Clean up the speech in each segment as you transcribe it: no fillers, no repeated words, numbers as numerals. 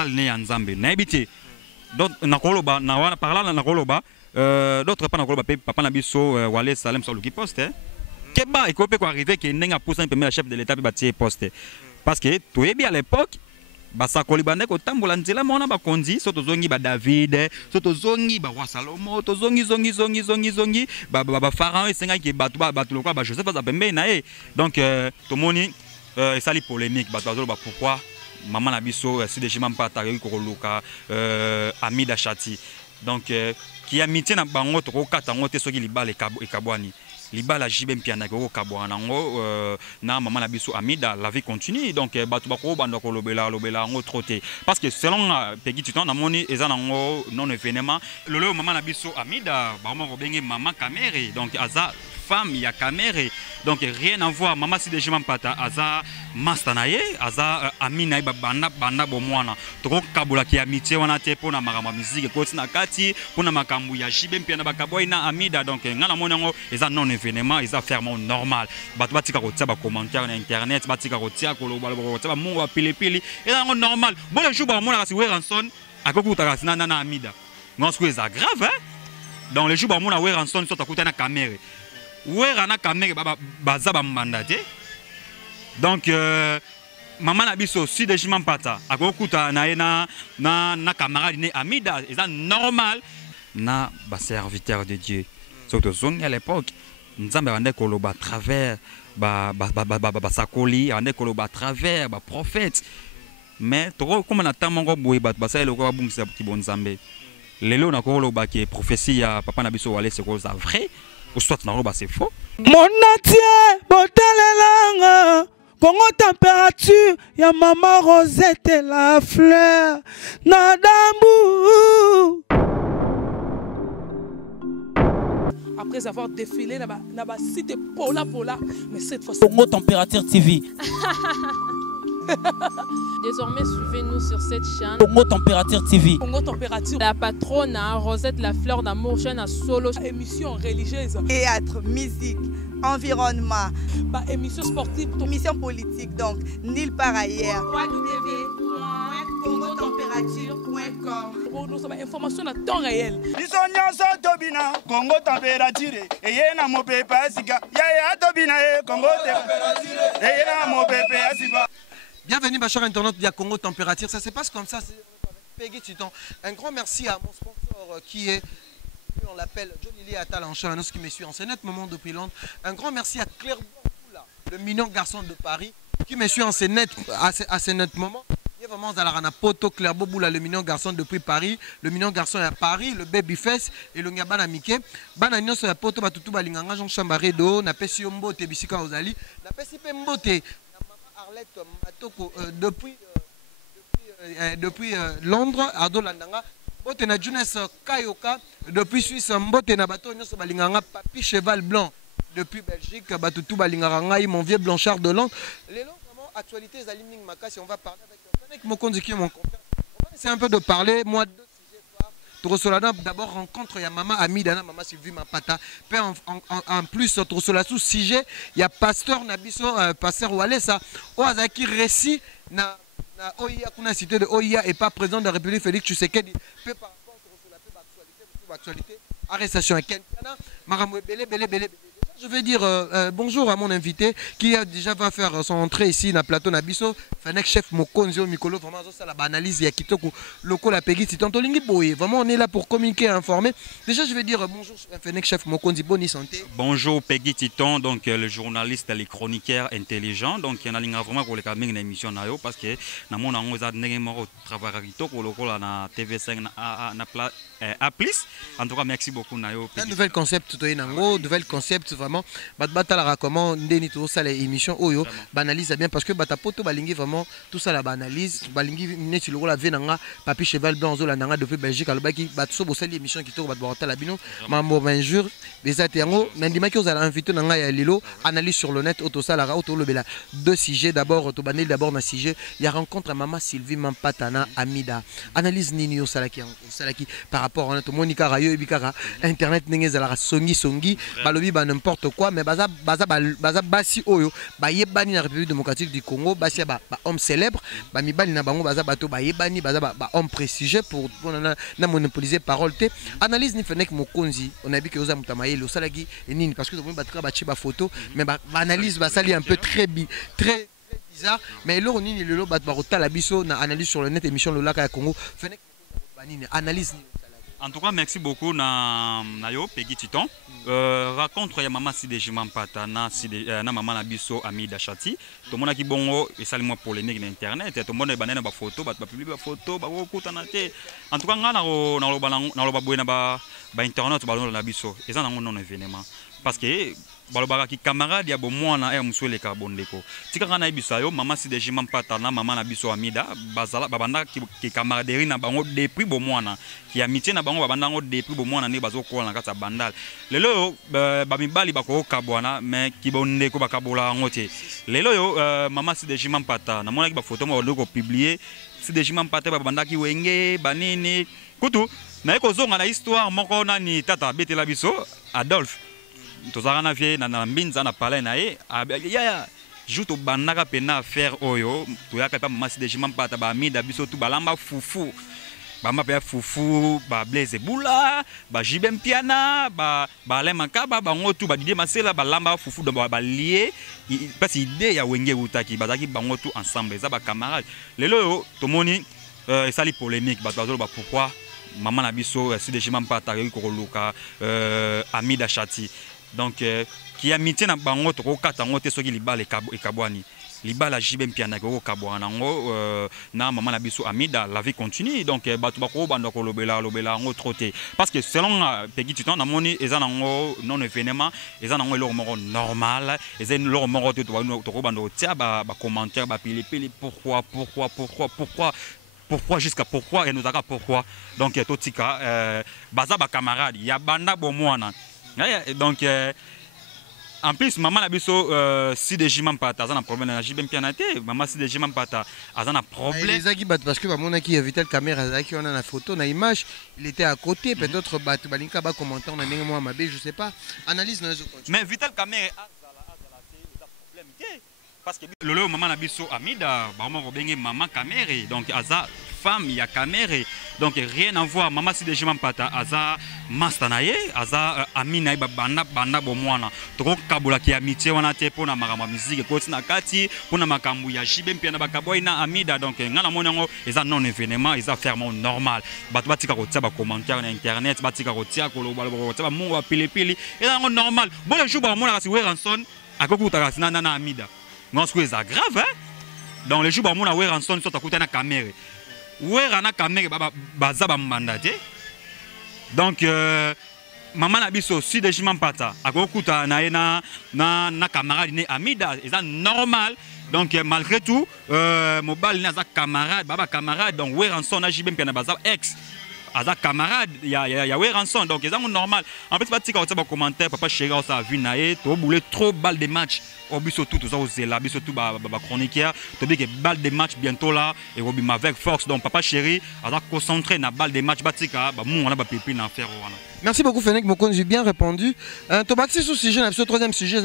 né en Zambie n'habité donc nakoloba na wana parla nakoloba d'autres pas nakoloba papa na biso Wale Salem sur le qui poste keba et kopé ko arriver que nenga poussa premier chef de l'état bâti poste parce que tu es bien à l'époque basakoli bande ko tambola nzela mona ba konzi so tozongi ba David so tozongi ba roi Salomo tozongi ba pharaon esenga ki batu lokwa ba Joseph za pembe na e donc to moni esali polémique ba pourquoi maman na biso si déjà même pas tariki ko luka Amida Chati donc qui amitié na bango to ko katango te soki libala e kabwani libala jibe mpiana ko kabwana ngo na maman na biso Amida la vie continue donc batu bako banda ko lobela ngo troté parce que selon Peggy Titon na moni ezana ngo non événement lolo maman na biso Amida ba mo benge maman Kamere donc aza femme ya Kamere donc rien à voir maman si déjà même pata aza mastanaye aza amina banda bomwana to ko kabula ki amitié wana te pona makamba musique ko tina kati pona makambu ya jibe mpiana bakaboy na Amida donc ngana moni ngo eza non événement ils a fermement normal batu batika ko tia ba commentaire na internet batika ko tia ko loba ko tia ba mungu ba pilipili eza normal bon le jour ba mona kasi Weranson akokuta kasi na Amida ngos ko eza grave hein donc le jour ba mona Weranson so takuta na Kamere Werana Kamere baza ba mandate donc maman na biso si de jimam pata akokuta na camarade né Amida eza normal na ba serviteur de Dieu surtout zone à l'époque nzambe bande koloba travers ba sakoli bande koloba travers ba prophète mais trop comme na tamongo boye ba sa eloko ba bungisa ki bon nzambe lelo na koloba ki prophétie ya papa na biso Wale c'est quoi ça vrai ou soit na roba c'est faux mon natie botalelanga Congo température ya maman Rosette la fleur Nadambu. Après avoir défilé dans la cité Pola, mais cette fois Congo Température TV. Désormais, suivez-nous sur cette chaîne. Congo Température TV. Congo Température. La patronne Rosette la fleur d'amour, chaîne à solo. Émission religieuse. Théâtre, musique, environnement. Bah, émission sportive. Émission politique, donc nulle part ailleurs. www.congotempérature.com. Pour nous avons information à temps réel. Congo Température. Et yena mo pepe asika. Ya tobina Congo Température. Bienvenue, ma chère internaute via Congo Température. Ça se passe comme ça. C'est Peggy Titon. Un grand merci à mon sponsor qui est, on l'appelle Johnny Lee Atal en Chalanos qui me suit en ce net moment depuis Londres. Un grand merci à Claire Boula, le mignon garçon de Paris, qui me suit en ce net, à ce net moment. Il y a vraiment Zalarana Poto, Claire Boula, le mignon garçon depuis Paris, le mignon garçon à Paris, le baby face et le Ngabana Mike. Banagnon sur la Poto, Batutu Balinganga, Jean Chambaredo, Napesi Mbote, Bissika Ozali, Napesi Mbote. Matoko depuis Londres, Ardo Landanga, Bote na Junes Kayoka, depuis Suisse, Mbote na bato Nyoso Balinganga, Papi Cheval Blanc, depuis Belgique, Batutu Balinganga, mon vieux Blanchard de Londres. Les longs, vraiment, actualités, Zaliming Makasi, on va parler avec Mokonzi qui est mon compère. On va essayer un peu de parler, moi, deux sujets phares. Trosolana, d'abord, rencontre, il y a Maman Amida, Maman Sylvie Mapata. Puis en plus, Trosola sous sujet, il y a Pasteur Nabiso, Pasteur Wale, ça, Oazaki récit, na OIA, qu'on a cité de OIA et pas président de la République, Félix Tshisekedi, peu par rapport à l'actualité, arrestation à Kentana, Maramoué, Belé. Je vais dire bonjour à mon invité qui a déjà va faire son entrée ici dans le plateau Nabiso. Fanek chef Mokonzio Mikolo, vraiment ça la analyse il y a Kitoko loco la Peggy Titon Tolingi Boye. Vraiment on est là pour communiquer et informer. Déjà je vais dire bonjour Fanek chef Mokonzi, bonne santé. Bonjour Peggy Titon, donc le journaliste, les chroniqueurs intelligents. Donc il y en a vraiment pour les caméras une émission nayo parce que na mon ango za ndenge moko travail kitoko loco là na TV5 na Applis. En tout cas merci beaucoup nayo. Un nouvel concept to nango, nouvel concept vraiment batala comment ndeni tout ça les émissions oyo banalise bien parce que batapoto balingi vraiment tout ça la banalise balingi neti loko la venanga Papi Cheval Blanc zo la nanga depuis Belgique alobaki batso bosali émission qui to batbota la bino mambo benjour des atérango nandima ki ozala invité nanga ya lilo analyse sur le net auto ça la auto lobela deux sujets d'abord to banel d'abord na sujet il y a rencontre à Maman Sylvie Mampatana Amida analyse nini yo salaki par rapport à notre Monica Rayo et Bikara internet nenge zala songi balobi ba n'importe n'importe quoi mais baza basi oyo bayebani na République démocratique du Congo basi ba homme célèbre ba mibali na bango baza bato bayebani baza ba homme prestigieux pour na monopoliser parole te analyse ni fenek mokonzi on a vu que oza mutamayele osalaki nini parce que tout le monde batka ba chi ba photo mais ba analyse ba sali un peu très bizarre mais là on est le bat barota la biso na analyse sur le net émission le lac à Congo fenek banini analyse. En tout cas, merci beaucoup na yo Peggy Titon. Raconte ya mama Sidéji Mampata na mama na biso Amida Chati. Tout le monde qui bongo et salement polémique na internet. Tout le monde banana ba photo, ba publier ba photo, ba kokutana te. En tout cas, nga na lo ba boyena ba internet ba na biso. Eza na non événement. Parce que balobaka ki camarade ya bomwana ya muswele ka bondeko tika kana ibisa yo mama Sidéji Mampata na mama na biso Amida bazala babanda ki camaraderie na bango depuis bomwana ki amitié na bango babanda ngo depuis bomwana ne bazokola na kata bandal lelo ba mibali bako kabwana mais ki bondeko bakabola ngote lelo yo mama Sidéji Mampata na mona ki ba photo mo ndoko publier Sidéji Mampata babanda ki wenge banini kutu na eko zonga na histoire moko nani tata betela biso Adolphe tozana vie na mbinza na palais na ye ya juto banaka pena faire oyo toyaka pa mama Sidéji Mampata ba Amida biso tu balamba fufu bamba pe fufu ba Blaise Bula ba Jibem Piana ba Ale Makaba ba ngotu ba Didier Masela balamba fufu donc ba lié parce idée ya wenge utaki bazaki bango tout ensemble ça ba camarade lelo tomoni esali polémique ba pourquoi maman na biso Sidéji Mampata ko luka Amida Chati. Donc, qui a amitié na bango to ko katango te soki libala ekabwani libala Jibem Piana ko kabwana ngo na mama na biso Amida la vie continue donc batu bako banda ko lobela ngo troté parce que selon Peggy Titon na moni ezana ngo non événement ezana ngo lo moko normal ezana lo moko to ko banda tia ba commentaire ba pili pourquoi jusqu'à pourquoi et nous aka pourquoi donc totika baza ba camarade ya banda bomwana. Donc, en plus, maman a biso Sidéji Mampata, a un problème na Jibem Piana te, maman Sidéji Mampata, a un problème. Parce que maman qui avait la caméra, qui on a la photo, la image, il était à côté, peut-être balinka ba commenter, on a mis moi ma je sais pas. Analyse nos autres. Mais Vital caméra, problème te, parce que le maman a biso Amida, maman robenge maman caméra, donc aza femme il y a caméra, donc rien à voir. Maman Sidéji Mampata aza mastanaye aza amina banda bomwana toko kabula ki amitié wana te pona makamba musique ko tina kati pona makambu ya Jibem Piana bakaboy na Amida donc ngana monango eza non événement eza fermement normal batu batika ko tia ba commentaire na internet batika ko tia ko loba ko tia ba mungu ba pili eza normal bon le jour ba mona kasi Weranson akokuta kasi na Amida non ce que c'est grave hein donc le jour ba mona Weranson so takuta na caméra Werana caméra baza ba mandate. Donc, maman na biso Sidéji Mampata akokuta na camarade ne Amida, c'est normal. Donc malgré tout, mobile na za camarade, baba camarade donc Weranson na Jibem Piana baza ex. Aza camarade ya Weranson donc c'est normal. En fait batika au taba commentaire papa chéri ça vu naé to boulé trop balle de match au biso tout ça aux là biso tout ba chroniqueur to bi que balle de match bientôt là et robi avec force donc papa chéri aza concentré na balle de match batika ba mon on a ba pipi na faire wana. Merci beaucoup Fenek Mokonzi, j'ai bien répondu. Tobaxi sous sujet, le troisième sujet,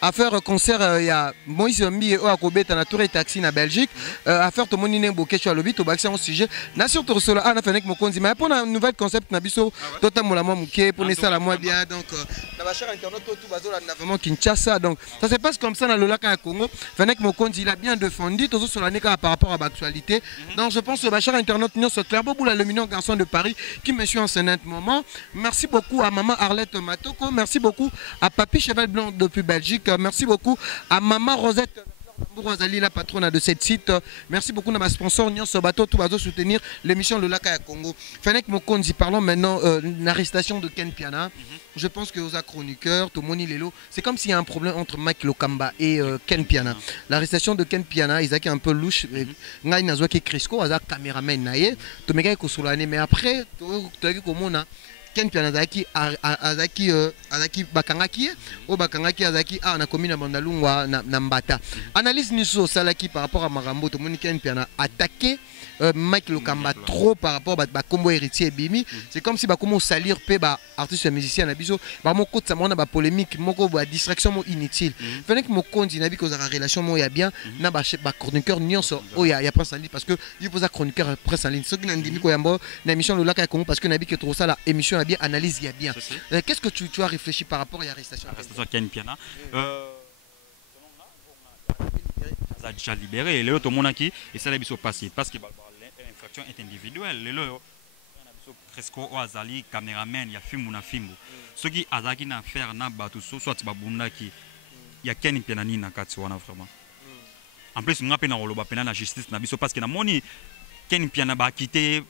à faire concert il y a Moïse Mbi et Oakobet à la tour et taxi en Belgique. À faire ton monine bouquet sur le bit, Tobaxi en sujet. Nassur Torsola, Anna Fenek Mokonzi, mais pour un nouvel concept, Nabiso, Totam la Mouké, pour ça la moi bien. Donc, la chaîne internet, tout Bazola, vraiment Kinshasa. Donc, ça se passe comme ça dans le lac à Congo. Fenek Mokonzi, il a bien défendu, tout sur la NECA par rapport à l'actualité. Donc, je pense que la chaîne internet, nous sommes clairs, beaucoup le mignon garçon de Paris qui me suit en ce moment. Merci beaucoup à maman Arlette Matoko, merci beaucoup à Papy Cheval Blanc depuis Belgique, merci beaucoup à maman Rosette Rosalie, la patronne de cette site. Merci beaucoup à ma sponsor Nyon Sobato, tout va soutenir l'émission Le Lac à Congo. Fenek Mokonzi, parlons maintenant de l'arrestation de Ken Piana. Je pense que aux chroniqueurs, tout le monde Lelo, c'est comme s'il y a un problème entre Mike Lokamba et Ken Piana. L'arrestation de Ken Piana, ils ont un peu louche. Ngai Nazwa qui Crisco, ils ont caméraman naïe. Tout le monde mais après, tu as vu comment on a Ken Piana azaki bakangaki o bakangaki azaki na commune Mandalungwa na Mbata. Analyse niso salaki par rapport à Marambo to Ken Piana attaqué Mike Lokamba trop par rapport à combo héritier Bimi. C'est comme si comment salir pe artiste musicien na biso ba mon côté ça mon ba polémique moko ba distraction mo inutile. Fallait que mon compte na bi ko za relation mo ya bien na ba chroniqueur nyonso o ya presse en ligne parce que il pose chroniqueur presse en ligne. Ce qui n'a ndimi ko yambo na émission le lac Congo parce que na bi que trop ça la émission a bien analyse il y a bien. Qu'est-ce que tu as réfléchi par rapport à l'arrestation? L'arrestation Ken Piana. Ça a déjà libéré. Et l'autre monde qui et ça l'a biso passé parce que l'infraction est individuelle. Le Cresco ou Azali caméraman il y a film ou na film. Ce qui Azaki na faire na batu soit babunda qui il y a Ken Piana ni na kati wana vraiment. En plus on a pena roloba pena na justice na biso parce que na moni Ken Piana ba quitter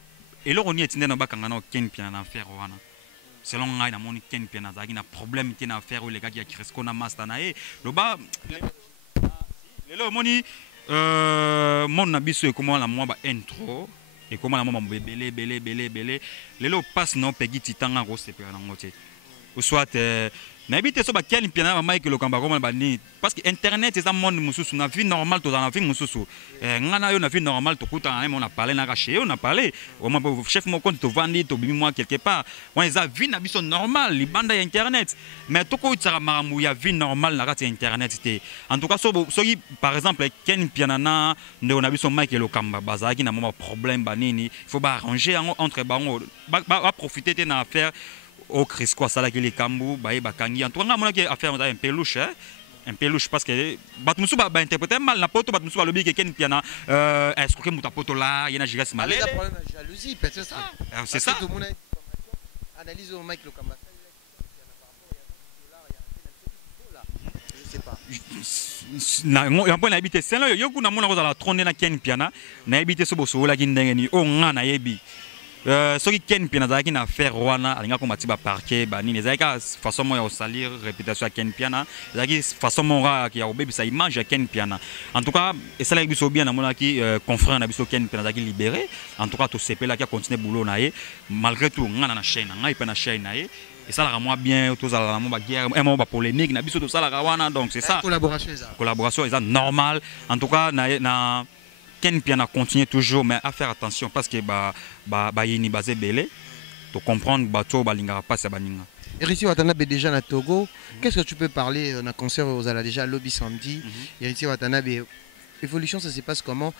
et là on y est na ba kangana Ken Piana na faire wana. Selon moi na moni Ken Piana Azaki na problème qui na faire les gars qui a Cresco na master na e le ba le moni mon nabiso et comment la moi ba intro et comment la moi belé le passe non pegi titanga rose pe na ngote ou soit na habite so ba Ken Piana Mike Lokamba comment ba ni parce que internet c'est un monde mususu na vie normale to na vie mususu ngana yo na vie normale to kuta on a parlé na raché on a parlé au chef mon compte to vandi to bimi moi quelque part on les a vie na biso normal li banda ya internet mais to ko tsara maramu ya vie normale na rate internet c'était en tout cas so par exemple Ken Piana na ndo na biso Mike Lokamba bazaki na mo problème ba nini il faut ba arranger entre ba profiter de na affaire au Crisco ça là qui les Kambu ba kangi en tout cas mon affaire un peu louche un peu louche parce que batmusu ba interpréter mal la poto batmusu ba lobby que Ken Piana est-ce que muta poto là il y a gigas mal il y a problème de jalousie peut-être ça c'est ça tout le monde analyse au Mike Lokamba je sais pas na yambo na habité c'est là yoku na mona ko za la trône na Ken Piana na habité so boso la kindenge ni o nga na yebi ce qui Ken Piana zaki na faire wana alinga ko matiba parquet ba ni zaka façon mo ya salir réputation à Ken Piana zaki façon mo ra ki ya obebi sa image à Ken Piana en tout cas et ça la biso bien na mona ki confrère na biso Ken Piana zaki libéré en tout cas to CP là qui a continué boulot na ye malgré tout nga na chaîne nga ipa na chaîne na ye et ça la moi bien tous la mo ba guerre et mo ba polémique na biso to ça la wana donc c'est ça collaboration est normal en tout cas na Ken Piana continue toujours mais à faire attention parce que yini basé belé to comprendre bato balinga pas ça baninga. Héritier Watanabe déjà na Togo, qu'est-ce que tu peux parler na concert aux ala déjà lobby samedi. Héritier Watanabe évolution ça se passe comment?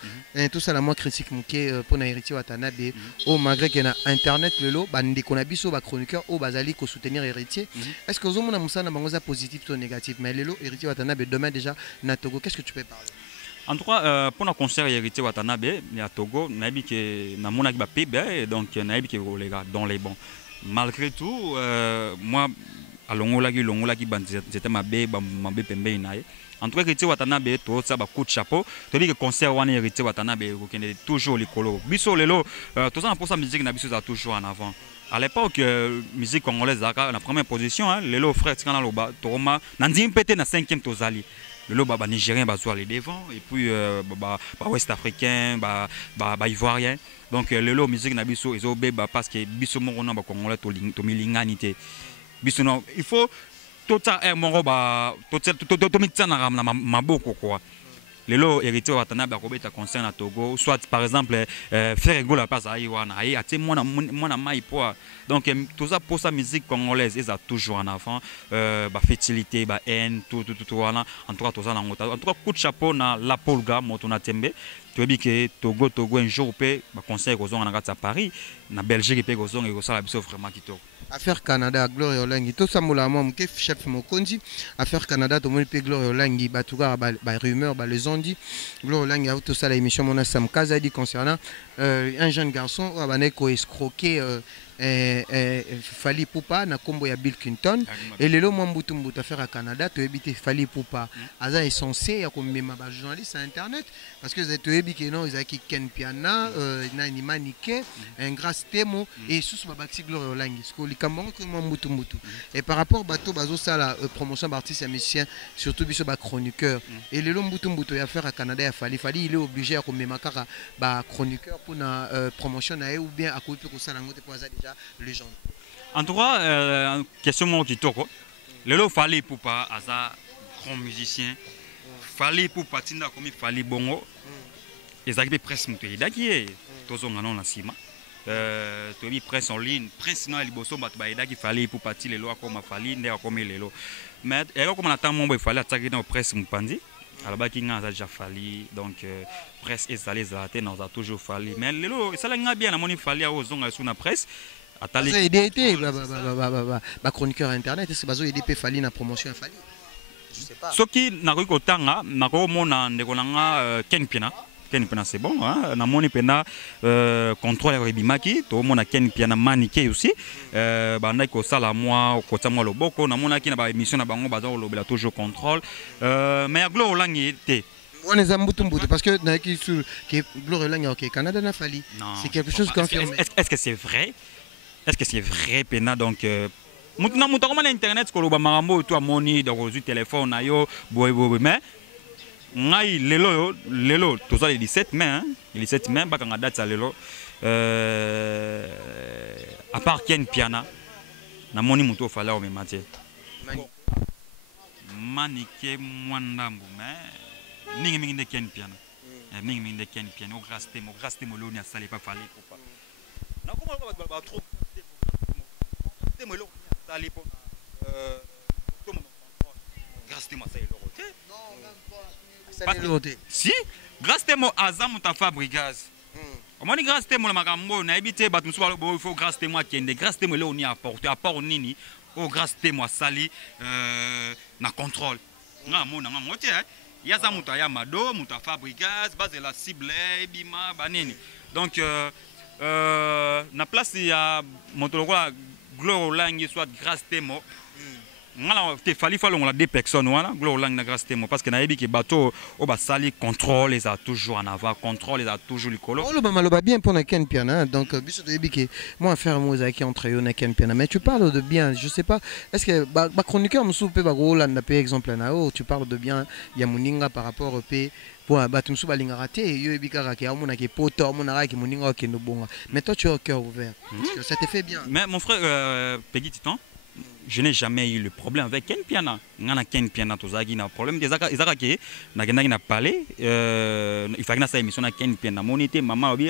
Tout ça la moi critique muké pour na Héritier Watanabe au malgré que na internet le lot bande konabiso ba chroniqueur au bazali ko soutenir Héritier. Est-ce que ozomona musana bangoza positif ou négatif mais le lot Héritier Watanabe demain déjà na Togo qu'est-ce que tu peux parler? En tout cas, pour le concert Héritier Watanabe, à Togo, on a vu que na mona ba PB donc on a vu que les gars dans les bons. Malgré tout, moi à longola qui c'était ma bé pembe inaye. En tout cas, Héritier Watanabe tout ça ba coup de chapeau. Tu dis que concert wana Héritier Watanabe qui est toujours les colos. Biso lelo, tout ça pour sa musique na biso ça toujours en avant. À l'époque, musique congolaise la première position, hein, lelo frère Tikana Loba, Toroma, nandi pété na 5e tozali. Le lot nigérien va les devant et puis ouest africain ivoirien donc le lot musique na biso ezobe parce que biso moko na ba congolais to milinganité biso non il faut tout ça moko to mitana na maboko quoi le lot Héritier Watanabe akobeta concert na Togo soit par exemple faire ego la passe aïwana aïe ate mona mai poa donc tout ça pour sa musique congolaise ils a toujours en avant fertilité haine tout voilà en tout cas tout ça en tout cas coup de chapeau na la polga motona tembe tu dis que Togo un jour peut concert aux en à Paris na Belgique peut aux et ça la biso vraiment kitoko. Affaire Canada Gloire Olangi tout ça moula mom ke chef mokondi affaire Canada to moni pe Gloire Olangi batuka ba rumeur ba les ondi Gloire Olangi a tout ça la émission mona Sam Kaza dit concernant un jeune garçon abané ko escroquer Fally Ipupa na kombo ya Bill Clinton et lelo mwambutu mbutu affaire à Canada to ebité Fally Ipupa aza est censé ya komema ba journaliste à internet parce que to ebité non ils a ki Ken Piana na ni maniqué un grâce temo et sous ba baxi Gloire Olangi ce ko likambo ko mwambutu mbutu et par rapport bato bazo ça la promotion d'artistes et musiciens surtout biso ba chroniqueur et lelo mbutu mbutu ya affaire à Canada ya Fally il est obligé ya komema kaka ba chroniqueur pour na promotion na ou bien à côté ko ça lango te pour ça déjà légende. En tout cas, question mon kitoko. Le lot Fally Ipupa asa grand musicien. Fally Ipupa tinda comme Fally Bongo. ezalaki mpe presse moto eyedaki ye tozonga nano na nsima toyebi presse en ligne presse no ya liboso bato bayedaki fali po pati lelo akoma fali nde akomi lelo mais ekakoma na ntango moko efali atiaki na presse mopanzi alobaki nga aza déjà fali donc presse ezali ezala te naza toujours fali mais lelo esalaki nga bien namoni fali aozonga esu na presse aidé été chroniqueur internet est-ce que bazo aider pe fali na promotion ya fali je sais pas soki nakoki kotanga nakomona ndeko nanga Ken Piana c'est bon hein namoni pena contrôle ya ebimaki tomona Ken Piana maniqué aussi bandaki kosala moi kota moi loboko namonaki na ba émission na bango baza kolobela toujours contrôle mais ya Gloire Olangi te on est zambutumbutu parce que naki sur que Gloire Olangi OK Canada na fali c'est quelque chose confirmé est-ce que c'est vrai est-ce que c'est vrai pena donc mutuna mutako na internet koloba marambo to amoni donc au téléphone na yo boy mais ngai lelo toza le 17 mai hein le 17 mai bakanga date ya lelo à part Ken Piana namoni muto fala o memate manike mwandambu mais mingi de Ken Piana mingi de Ken Piana o graste mo loni asale pas fale popa na comment ba trop te mo lo sale po to mo graste mo sale lo te si grâce temo azam ta fabricage omoni grâce temo la makambo na ebité bat musu balo il faut grâce temo kende grâce temo le oni apporter apport nini o grâce temo sali na contrôle nga mona nga ngote ya za muta ya mado muta fabricage base la cible bima banini donc na place ya motologo Gloire Olangi soit grâce temo ngala te fali on a deux personnes wana Gloire Olangi na grâce temo parce que na yebi ke bateau o ba sali contrôle les a toujours en avant contrôle les a toujours likolo on le ba bien pour na Ken Piana donc biso de yebi ke moi faire mozaki entre yo na Ken Piana mais tu parles de bien je sais pas est-ce que ba chroniqueur musu pe ba Rolanda pe exemple na o tu parles de bien ya muninga par rapport au pe pour ba musu ba linga raté yo yebi ka ke amona ke poto amona ke muninga ke no bonga mais toi tu as au cœur ouvert parce que ça te fait bien mais mon frère Peggy Titan je n'ai jamais eu le problème avec Ken Piana. Ngana Ken Piana tozaki na problème des ezaka na genda na parler il fallait na sa émission na Ken Piana monité maman obi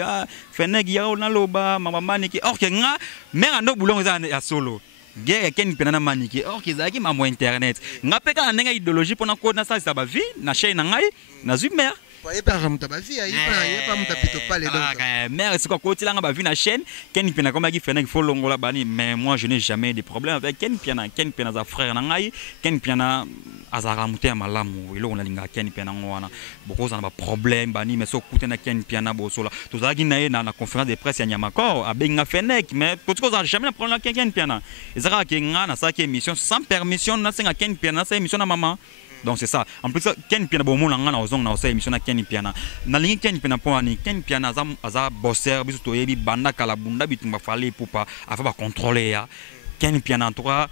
fenek ya na loba mama maniki or que nga mère ndo boulon za ya solo guerre Ken Piana na maniki or que zaki mamo internet nga peka na nga idéologie pona ko na sa ba vie na chaîne na ngai na zumère il pas ba vie il pas muta pito pale donc mère c'est quoi côté là ba vie na chaîne Ken Piana comme qui fait faut longola bani mais moi je n'ai jamais de problème avec Ken Piana za frère na ngai Ken Piana azara muté malamu ilo on linga Ken Piana ngwana beaucoup ça na ba problème bani mais so côté na Ken Piana bosola to zaki na conférence de presse ya Nyamakor a benga fenek mais pour que ça jamais problème avec Ken Piana ezara ke ngana sa émission sans permission na senga Ken Piana sa émission na maman. Donc c'est ça. En plus Ken Piana bon mon ngana ozong na émission na Ken Piana. Na lingi Ken Piana po ani Ken Piana za bosser biso to yebi banda kala bunda bitumba fale poupa afa ba contrôler ya. Ken Piana en tout cas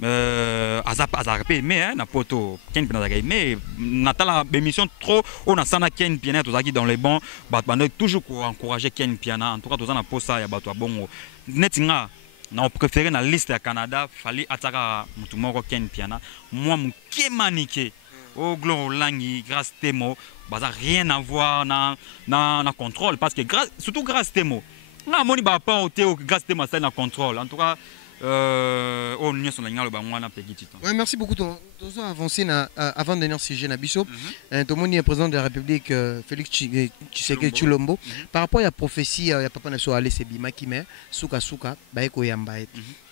azap mais na poto Ken Piana za mais natala émission trop on a sana Ken Piana to zaki dans les bons bande toujours pour encourager Ken Piana en tout cas to za na posa ya bato bongo netinga na préféré na liste ya Canada fallait ataka mutu moko Ken Piana moi muke maniqué au Gloire Olangi grâce temo baza rien à voir na contrôle parce que surtout grâce temo na moni ba pas au grâce temo ça na contrôle en tout cas on n'y sont là le bangwana Peggy Titan. Ouais, merci beaucoup toi avancer na avant de dernier sujet na biso to moni président de la République Félix Tshisekedi Tshilombo par rapport à la prophétie ya papa na so aller c'est bimaki mais suka ba eko yamba et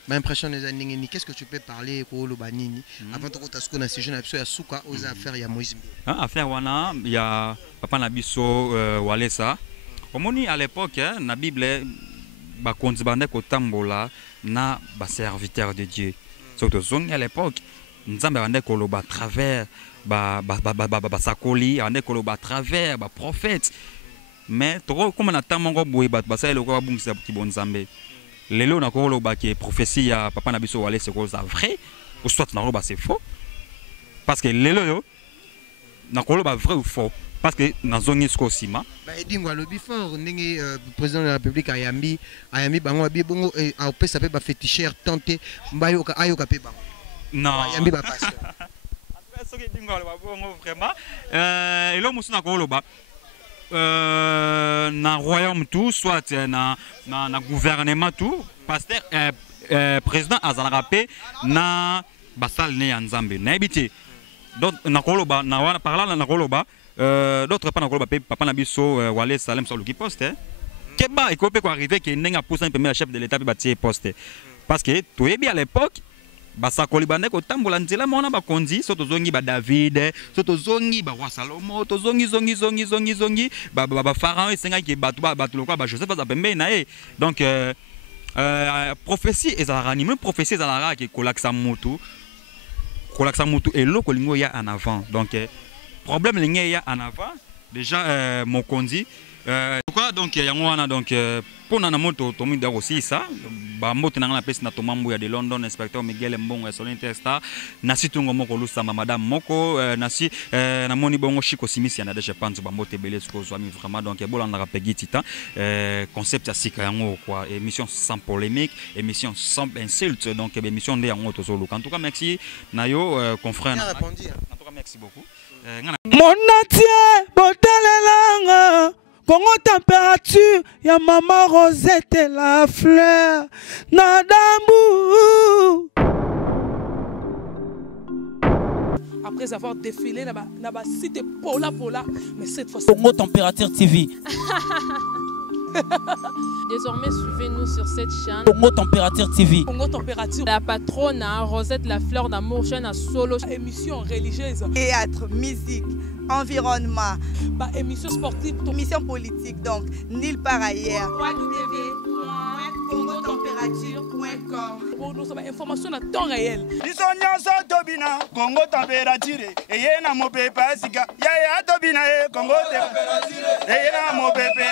ma impression des années qu'est-ce que tu peux parler ko lo banini avant de kotasko na sujet na biso ya suka aux affaires ya Moïse affaire wana ya papa na biso walesa omoni à l'époque na Bible ba konzibande ko tambola na ba serviteur de Dieu surtout zong à l'époque nzambe bande ko lo ba travers ba sakoli ande ko lo ba travers ba prophète mais to comme na tamongo boye ba sa le ko ba bungisa ki bon nzambe lelo na ko lo ba ki prophétie ya papa na biso wale c'est ko ça vrai ou soit na lo ba c'est faux parce que lelo yo na ko lo ba vrai ou faux parce que dans zone sko sima ba edingwa lobi fort ndenge président de la République ayambi bango abi bongo a opesa pe ba féticheur tenté mbayo ka ayoka pe bango non ayambi ba pasteur après ce que edingwa lo bongo vraiment elo musuna ko lo ba na royaume tout soit na gouvernement tout pasteur président azalaka pe na basal ne ya nzambe na ebité donc na koloba na wana parla na koloba d'autres pas na koloba pe papa na biso Wale Salem sur le poste keba ekope ko arriver que nenga poussa premier chef de l'état pe batie poste parce que to yebi à l'époque basakoli bande ko tambola nzela mona bakonzi so tozongi ba David so tozongi ba roi Salomo tozongi ba pharaon esenga ki batu lokwa ba Joseph azapembe na e donc prophétie ezalaka ni même prophétie ezalaka ki kolakisa mutu et loko lingo ya en avant donc problème lingo ya en avant déjà mokonzi quoi donc yango wana donc pour na moto to mi dako aussi ça ba moto na pesi na tomambu ya de London inspecteur Miguel Mbongo Solente Star na situngo moko lusamba madame moko na si na moni bongo Chiko Simisi na déjà pense ba moto belé ce ko mi vraiment donc bolanda ka pegi titan concept ya sika yango quoi émission sans polémique émission sans insulte donc émission de yango to solo en tout cas merci na yo confrère en tout cas merci beaucoup mon natie botalelanga Congo température, ya maman Rosette la fleur, Nadambu. Après avoir défilé na site Pola, mais cette fois Congo Température TV. Désormais, suivez-nous sur cette chaîne. Congo Température TV. Congo Température. La patronne, Rosette la fleur d'amour, chaîne à solo. Émission religieuse. Théâtre, musique, environnement. Bah, émission sportive. Émission politique, donc nulle part ailleurs. www.congotempérature.com. Nous avons information à temps réel. Congo Température. Et y a mon pépé, Congo Température. Et y a mon pépé,